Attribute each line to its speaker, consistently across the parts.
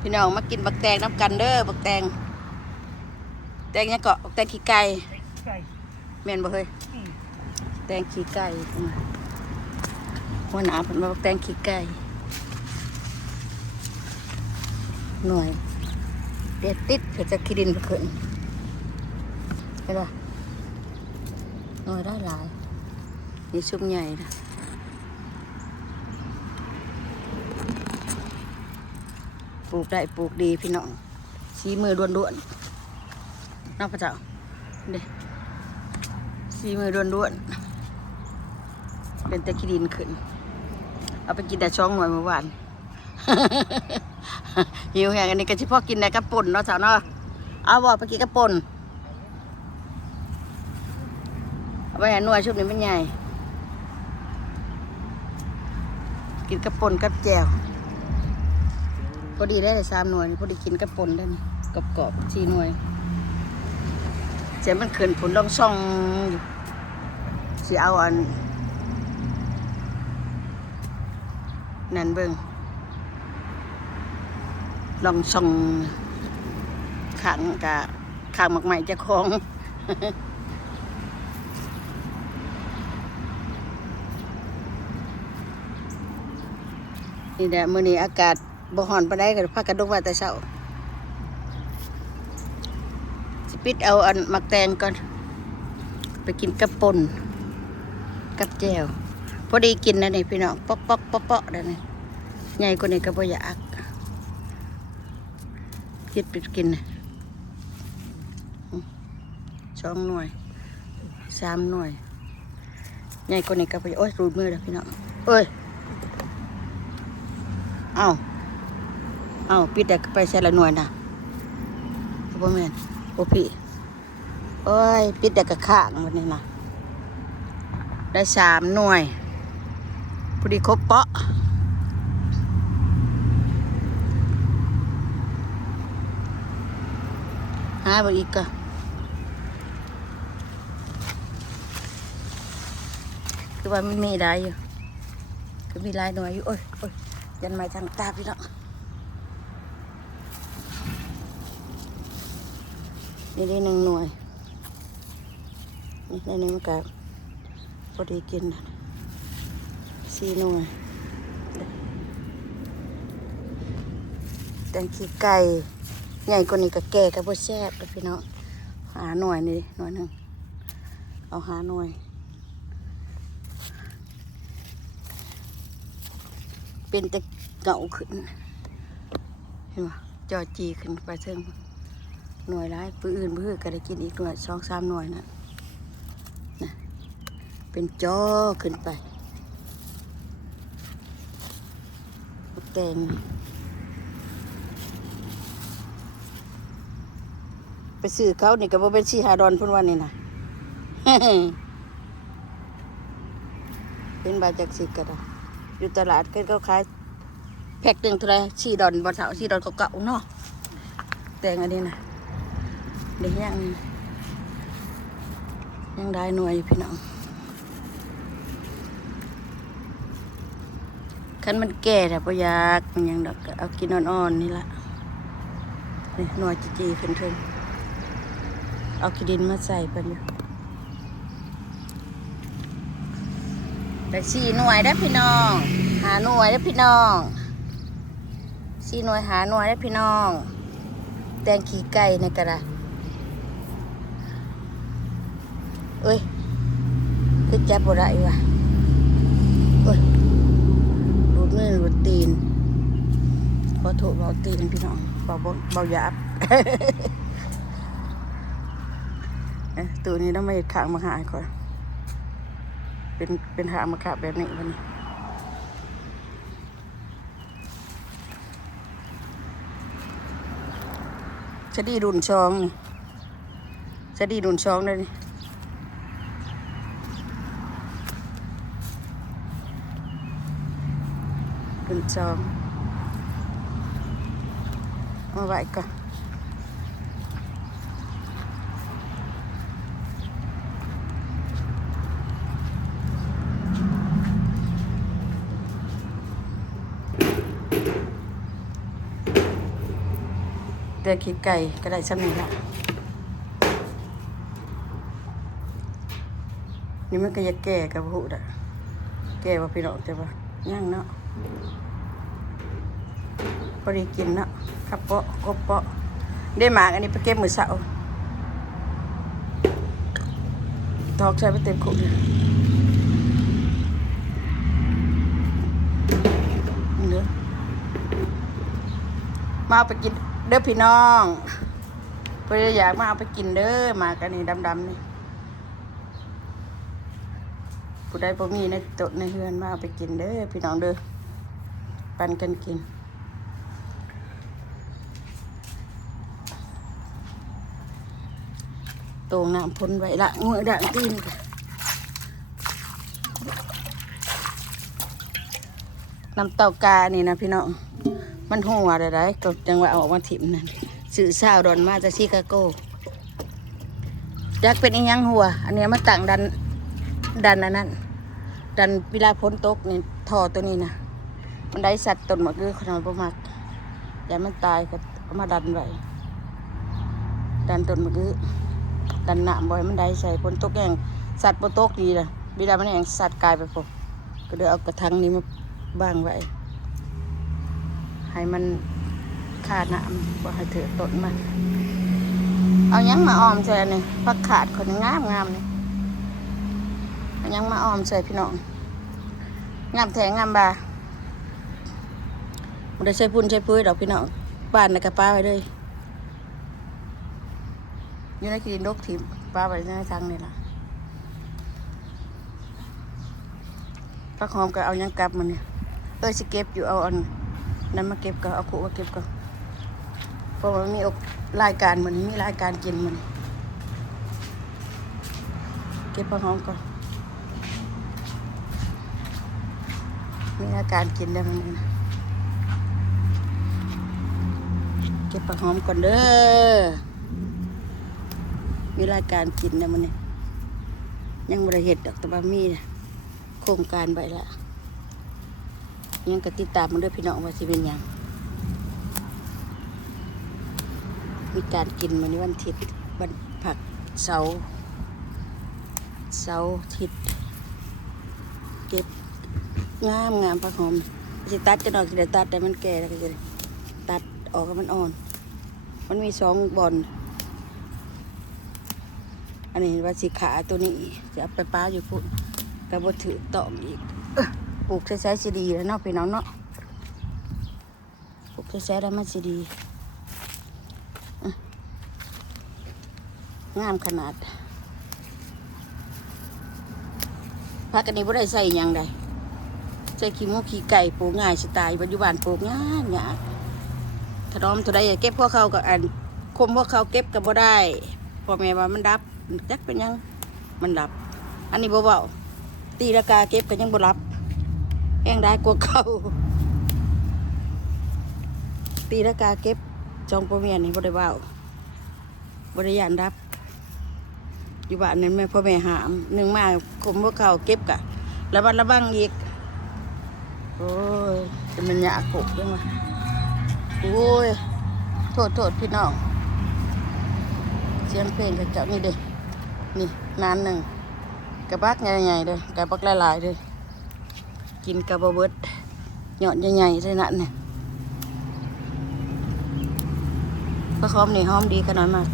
Speaker 1: พี่น้องมากินบักแตงน้ำกันเด้อบักแตง แตงเนี่ยงเกาะบักแตงขี้ไก่
Speaker 2: ไก่
Speaker 1: แม่นบ่เฮ้ย
Speaker 2: อืม
Speaker 1: แตงขี้ไก่อืมหัวหน้าเพิ่นว่าบักแตงขี้ไก่หน่วยเด็ดติดเพื่อจะขี้ดินไปขึ้นเห็นป่ะหน่วยได้หลายนี่ชุบใหญ่นะ ปลูกได้ปลูกดีพี่น้องสีมือด้วนๆน้องพระเจ้าเด้สีมือด้วนๆเป็นต่ขี้ดินขึ้น เอาไปกินแต่ช่องหน่วยเมื่อวานหิวแหงอันนี้ก็เฉพาะกินแต่กระปุ่นเนาะสาวเนาะเอาบอกไปกินกระป่นเอาไปหาหน่วยชุบนี้มันใหญ่ กินกระป่นกับแจว พอดีได้เลยสามหน่วยพอดีกินกระปนได้นี่กรอบๆสี่หน่วยเจ๊มันขึ้นผลลองช่องอยู่สิเอาอัน นั่นเบิ่งลองช่องขังกะขังหมักใหม่จะคล้องนี่แหละมื้อนี้อากาศ บ่ฮ้อนปานใดก็พากันลงมาแต่เช้าสิปิดเอาอันมักแตงก่อน ไปกินกับป่นกับแจวพอดีกินนะนี่พี่น้องป๊อกป๊อกป๊อกปอกได้นี่ใหญ่กว่านี้ก็บ่อยากคิดไปกินนะสองหน่วยสามหน่วยใหญ่กว่านี้ก็บ่อยากโอ้ยรูดมือแล้วพี่น้องเอ้ย เอา เอาปิดแต่ไปใส่ละหน่วยนะบ่แม่นโอพี่โอ้ยปิดแต่กระข้างวันนี้นะได้สามหน่วยพอดีครบเปาะหาบอีกก็คือว่ามันมีได้อยู่คือมีลายหน่วยอยู่โอ้ยโอ้ยยันมาทางตาพี่น้อง นี่ได้หนึ่งหน่วย นี่ได้หนึ่งกับพอดีกินสี่หน่วย แตงขี้ไก่ ใหญ่กว่านี้ก็แก่กับพ่แซ่บเลยพี่น้องหาหน่วยนี่หน่วยหนึ่งเอาหาหน่วย เป็นแต่เก่าขึ้น เห็นไหมจอจีขึ้นไปเชิง หน่วยร้ายปืนอื่นปืนก็ได้กินอีกหน่วยสองสามหน่วยนะนะเป็นจอขึ้นไปแตงไปซื้อเขานี่ก็บ่เป็นชีหาดอนพุ่นวันนี่นะเป็นบาจากสิกระดาอยู่ตลาดก็เขาขายแพ็คหนึ่งเท่าไรชีดอนบอเสาชีดอนเก่าๆเนาะแต่งอันนี้นะ เดี๋ยวยังยังได้หน่วยพี่น้องคันมันแก่แต่ปอยากมันยังดอกเอากินอ่อนๆนี่ละนี่หน่วยจีๆขึ้นเทิงเอาขี้ดินมาใส่ไปอยู่ได้สี่หน่วยได้พี่น้อง หาหน่วยได้พี่น้องสี่หน่วยหาหน่วยได้พี่น้อง แตงขี้ไก่ในกระดาษ เอ้ยคือจับบ่ได้ว่ะเอ้ยรูดมือรูดตีนขอโทษเบาตีนพี่น้องเบาบ่เบาหยาบเอ้ยตัวนี้ต้องมาเห็ดขางมาหายก่อนเป็นเป็นหางมะขาแบบนี้วันนี้จะดีรุนช่องนี่จะดีรุนช่องเลยนี่ รุนช่องมาไว้ก่อนลือขี้ไก่ก็ได้ซ้ำนี่ละนี่มั พอดีกินเนาะขับเปาะกบเปาะได้หมากอันนี้ไปเก็บมือเสาทอกใช้ไปเต็มขุมเลยนี่เด้อมาเอาไปกินเด้อพี่น้องเพื่ออยากมาเอาไปกินเด้อหมากอันนี้ดำๆนี่ผู้ใดบ่มีในโต๊ะในเฮือนมาเอาไปกินเด้อพี่น้องเด้อปันกันกิน ตรงน้ำพ้นไว้ละงวยด่างตีนน้ำเต้ากานี่นะพี่น้อง มันหัวอะไรก็จังว่าเอาออกมาถิ่มนั่นสื่อสาวดอนมาจากชิคาโกจักเป็นอีหยังหัว อันเนี้ยมันต่างดันดันอันนั้น ดันเวลาพ้นตกนี่ท่อตัวนี้นะมันได้สัตว์ตนมดคือขนาดประมาณอย่ามันตายก็มาดันไว้ดันตนมดคือ ดันหนามบ่อยมันได้ใส่พ้นตกแห่งสัตว์พ้นตกดีนะเวลามันแห่งสัตว์กลายไปปุ๊บก็เลยวเอากระทังนี้มาบ้างไว้ให้มันขาดน้ำบ่ให้เถือต้นมันเอายังมาออมใส่อันนี่ผักขาดคนงามงามๆนี่อันยังมาออมใส่พี่น้องงามแทงงามบามันได้ใช้พุ่นใช้พื้นดอกพี่น้องบ้านในกระป้าไว้เลย อยู่ในกินดกถิ่มป้าไว้ในทางนี่ล่ะพักหอมก็เอายังกลับมันเนี่ยเออสิเก็บอยู่เอาอันนั้นมาเก็บก็เอาขู่มาเก็บก็เพราะว่ามันมีรายการมันมีรายการกินมันเก็บพักหอมก่อนมีอายการกินได้มันนี่นะเก็บผักหอมก่อนเด้อ มีราการกินนะมันนี่ยังบริเหตุดอกตะบามีนะโครงการไปละยังกติดตามมันด้วยพี่น้องว่าสิเป็นยังมีการกินมันวันอาทิตย์วันผักเสาเสาอาทิตย์เก็บงามงามผักหอมสิตัดจะดอกสิได้ตัดแต่มันแก่แล้วก็จะตัดออกให้มันอ่อน มันมีสองบอน อันนี้ว่าสีขาตัวนี้จะไปป้าอยู่พุ่นกระบถือตอมอีกปลูกใช้ๆสิดีแล้วเนาะพี่น้องเนาะปลูกใช้ๆแล้วมันสิดีงามขนาดพักอันนี้บ่ได้ใส่ยังใดใส่ขี้มูขี้ไก่ปลูกง่ายสไตล์ปัจจุบันปลูกง่ายง่ายถนอมตัวใดเก็บพวกเขากับอันคมพวกเขาเก็บกับบ่ได้พ่อแม่ว่ามันดับ จักเป็นยังมันดับ อันนี้บ่เบาตีราคาเก็บกันยังบ่รับแห้งได้กว่าเขาตีราคาเก็บจองพ่อแม่นี่บ่ได้เบาบ่ได้ยานดับอยู่บ้านนั้นแม่พ่อแม่หามหนึ่งมาคมพวกเขาเก็บกะระบัดระบังอีกโอ้ยจะมันยากกบยังวะโอ้ยโทษโทษพี่น้องเสียงเพลงกับเจ้านี่เด้ นี่นานหนึ่งกระบักใหญ่ๆเลยกระบักหลายๆเลยกินกระบะเบิดหยอดใหญ่ๆเลยนั่นเนี่ยพระคอมนี่หอมดีขนาดมาก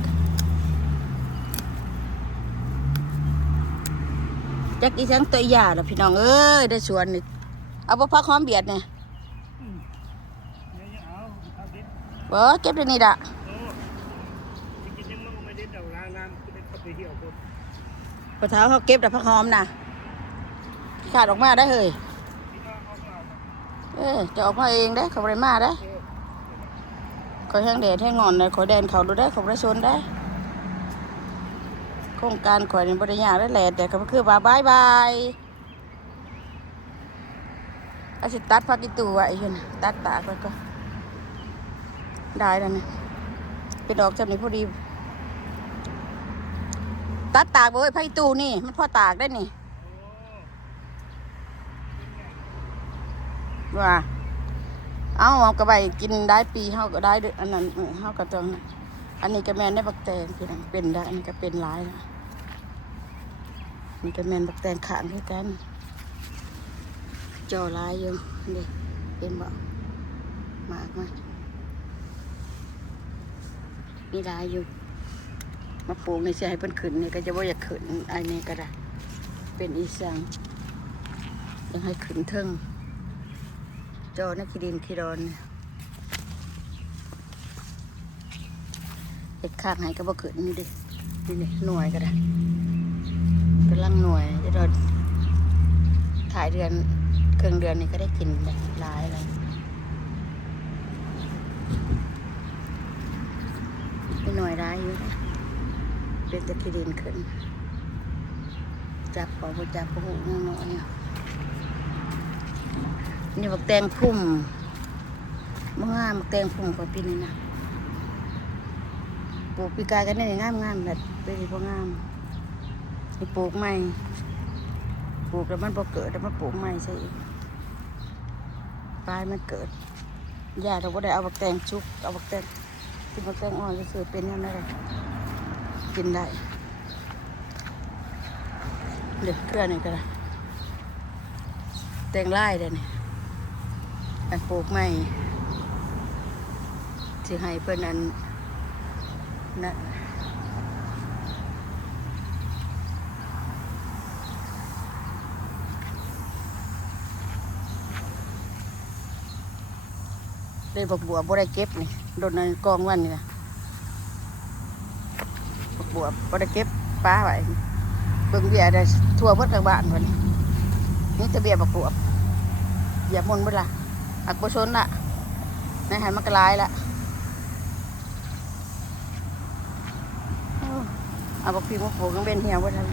Speaker 1: จักอีสังตัวหยาดพี่น้องเอ้ยได้สวนนี่เอาบ่พักหอมเบียดเนี่ยบ่เก็บได้นี่ดะ ปะเท้าเขาเก็บแต่พักหอมนะขาดออกมาได้เฮ้ยเออจะออกมาเองได้เขาบ่ได้มาได้คอยแห้งแดดแห้งงอนเลยคอยแดนเขาดูได้ขาบ่ได้ชนได้โครงการข่อยนี่บ่ได้ยาได้แหละแต่ก็คือว่าบายบายอาสิตัดพักอีตูไว้เห็นตัดตาก็ได้แล้วนี่เป็นดอกจำในพอดี ตัดตากไว้พักอีตูนี่ มันพอตากได้นี่ว่าเอาเอากระใบกินได้ปีเฮาก็ได้เด้ออันนั้นเออเฮาก็ต้องอันนี้ก็แมนได้บักแตงพี่น้องเป็นได้อันนี้ก็เป็นหลายละอันนี่ก็แมนบักแตงขางคือกันจอหลายอยู่นี่เป็นบ่มากมากมีหลายอยู่ มาปลูกในเสียให้เพิ่นขึ้นนี่ก็จะบ่าอยากขึ้นอันนี้ก็ได้เป็นอีสังยังให้ขึ้นเทิงจอนักขีดินขีดอนเห็ดข้างให้ก็บ่ขึ้นนี่เดินี่นี่หน่วยก็ได้กำลังหน่วยจะโดนถ่ายเดือนเครื่องเดือนนี่ก็ได้กินแบบหลายเลยไม่หน่วยร้ายอยู่นะ เป็นตะคิดินขึ้น จับเอาไปจับกระหูนั่งนอนเนี่ยนี่บักแตงพุ่มมะงามบักแตงพุ่มกว่าปีนี้นะปลูกปีกายกันได้งามงามแบบเป็นพวกงามนี่ปลูกใหม่ปลูกแล้วมันพอเกิดแล้วมันปลูกใหม่ใช่อีกปลายมันเกิดยาเราก็ได้เอาบักแตงชุกเอาบักแตงที่บักแตงอ่อนจะสือเป็นยังไง กินได้ เดือดเกลือนี่ก็ได้แตงไล่เด้อนี่อันปลูกใหม่สิให้เพิ่อนอันนะเลยบอกบัวบ่ได้เก็บนี่โดนในกองวันนี่นะ บวบบ่ได้เก็บปลาไว้เบิ่งเบียได้ทั่วเบิดทางบ้านเพุ่นนี่จะเบียบกบวบเหยียบมนต์เบิดล่ะอักบ่ชนละในหันมันก็หลายละเอาเอาบักพีมาปลูกกังเป็นเหี่ยวเบิดทัน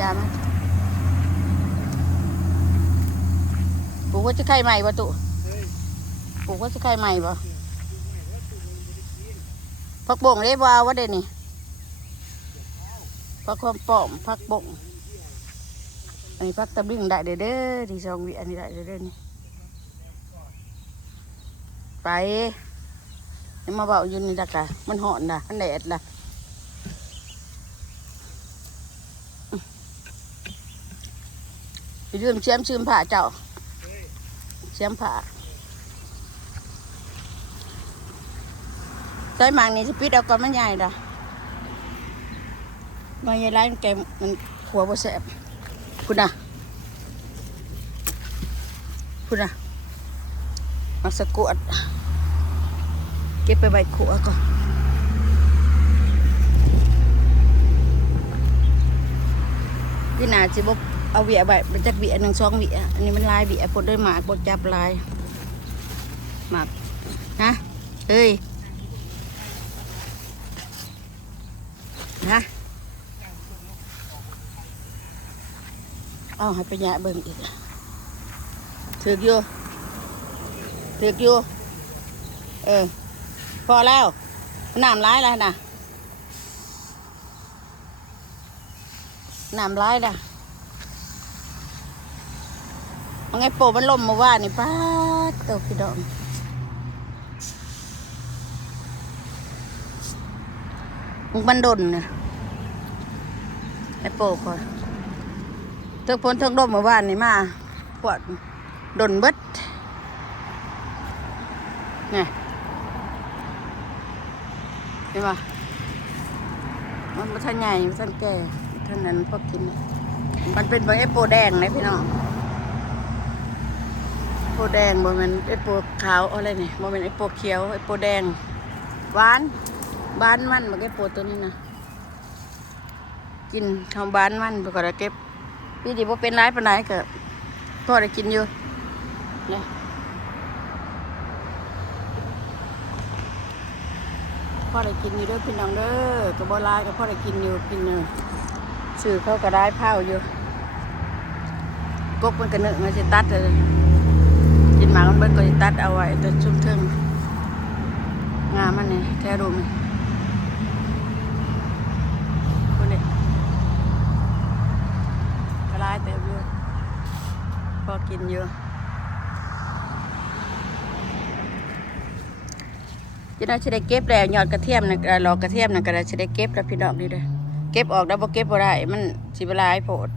Speaker 1: ยามาปลูกว่าจะไข่ใหม่บ่ตุปลูกว่าจะไข่ใหม่บ่พักบ่งได้บ่เอาว่าเด่นนี่ พักความปอมพักบงอันนี้พักตะบึงได้เด้อเด้อที่สองวิอันนี้ได้เด้อเด้อนี่ไปยังมาเบาอยู่นี่ละกะมันหอนนะมันแดดละยืมเชื่อมชืมผ่าเจ้าเชื่อมผ่าใส่หมางนี่สิปิดเอาก่อนมันใหญ่ละ มายายร้านแกมันขัวบ่แสบคุณนะคุณนะมักสะกวดเก็บไปใบขัวก่อนพี่นาจิบเอาเบียใบเป็นจักเบียหนึ่งสองเบียอันนี้มันลายเบียปดด้วยหมากปดจับลายหมากนะเฮ้ยนะ เอาให้ไปยะเบิ่งอีกถือกอยู่ถือกอยู่เออ พอแล้วน้ำร้ายแล้วนะน้ำร้ายละมันไงโปมันล่มมาว่านี่ป้าตัวพี่ดองมึงบันดนนะไอโปคอย เทิงพ้นเทิงร่มเมื่อวานนี่มาปวดดนเบิดนี่เห็นปะมันไม่ทันใหญ่ไม่ทันแก่ท่านั้นพอกิน มันเป็นใบเอโปแดงนะพี่น้องเอโปแดงบ่แมันเอโปขาวอะไรนี่บ่แมันเอโปเขียวเอโปแดงหวานบานมันบักเอโปตัวนี้นะกินข้าวบ้านมันไปก่อนแล้วเก็บ พี่ดีบ่เป็นร้ายปานไหนก็พ่อได้กินอยู่เนี่ยพ่อได้กินอยู่เด้อพี่น้องเด้อก็บ่ร้ายก็พ่อได้กินอยู่กินเนอะซื้อเขาก็ได้เผาอยู่กกมันก็นึกมันสิตัดเลยกินหมากมันเบิดก็สิตัดเอาไว้แต่ชุ่มเทิงงามมันนี่แท้รูมนี่คนนี้ ก็ ร้ายเต็มอยู่พอกินอยู่จะน่าจะได้เก็บแล้วยอดกระเทียมนะรอกระเทียมนะก็จะได้เก็บแล้วพี่น้องนี่เด้อเก็บออกแล้วบ่เก็บบ่ได้มันสิเวลาให้โพด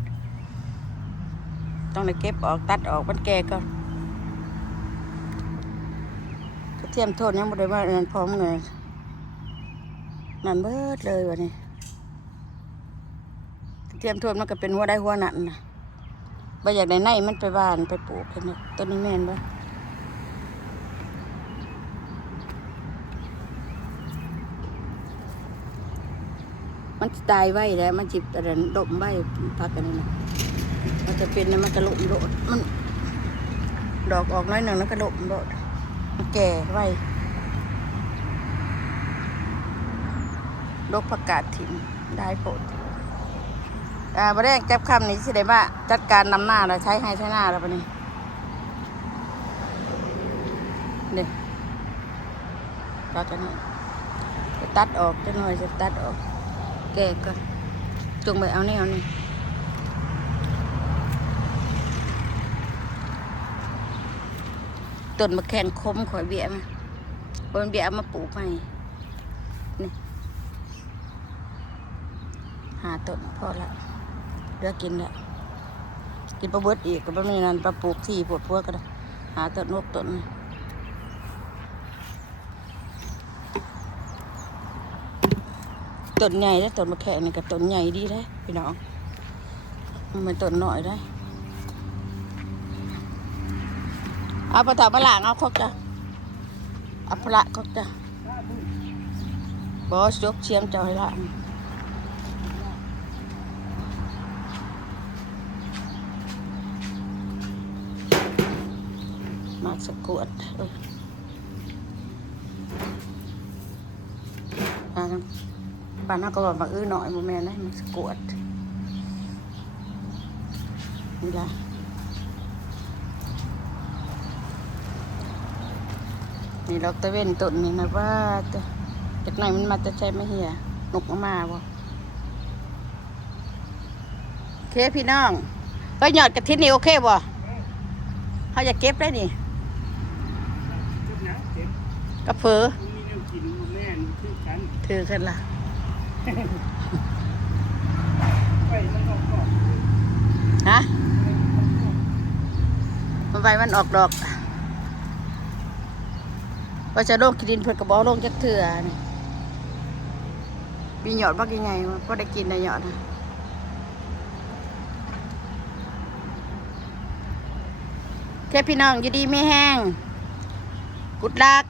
Speaker 1: ต้องได้เก็บออกตัดออกมันแก่ก่อนกระเทียมโทษยังบ่ได้ว่าอันนั้นพร้อมเลยนั่นเบิดเลยวันนี้กระเทียมโทษมันก็เป็นหัวได้หัวนั่นนะ บ่อยากได้ในมันไปบ้านไปปลูกเห็นไหมต้นนี้แม่นบ่มันตายไว้แล้ว มันจิบอะไรดมไว้พักกันนี่นะมันจะเป็นนะมันกระโหลกโดดมัน ดอกออกน้อยหนึ่งแล้วกระโหลกโดดมันแก่ไว้ดกผักกาดถิ่นได้โปรด อ่าประเด็นแก็บคำนี้สิได้ว่าจัดการนำหน้าเราใช้ให้ใช้หน้าเราปะนี่เด็กตัดอันนี้จะตัดออกจะหน่อยจะตัดออกแก่ก่อนจงไปเอาแนวนี้ต้นมะแขนคมข่อยเบี้ยมาบนเบี้ยมาปลูกใหม่นี่หาต้นพอละ เหลือกินละกินปลาเบิดอีกก็บ่มีนั่นปลาปลูกที่ปวดพวกก็ได้หาต้นนกต้นต้นใหญ่แล้ต้นมะแขนนี่ก็ต้นใหญ่ดีเลยพี่น้องมันต้นหน้อยได้เอาปลาถามาหลางเอาคอกจ้ะเอาพระคอกจ้ะบอสยกเชียมเจ้าให้ล้างากสะกดเอออ่าปานนักก็บอกมาอื้อหน่อยโมแม่นนะมันสะกดนี่ละนี่ดอกตะเวนต้นนี่นะว่าจากไหนมันมาจะใช้ไม่เหี่ยนกมามาบ่โอเคพี่น้อง ก็หยอดกระทินนี่โอเคบ่เขาอยากเก็บได้นี่
Speaker 2: ทุกนะเก็บ
Speaker 1: กระเพือ
Speaker 2: มีแนวกินบ่แม่นคือกัน
Speaker 1: ถือกันละ
Speaker 2: ไปมันก็ก็
Speaker 1: ฮะมันไปมันออกดอกว่าจะลงกินดินเพื่อกระบอกลงจักเถื่อนี่มีหยอดบักยังไงวะพอได้กินได้หยอดนะแค่พี่น้องอยู่ดีไม่แห้งกุดลัก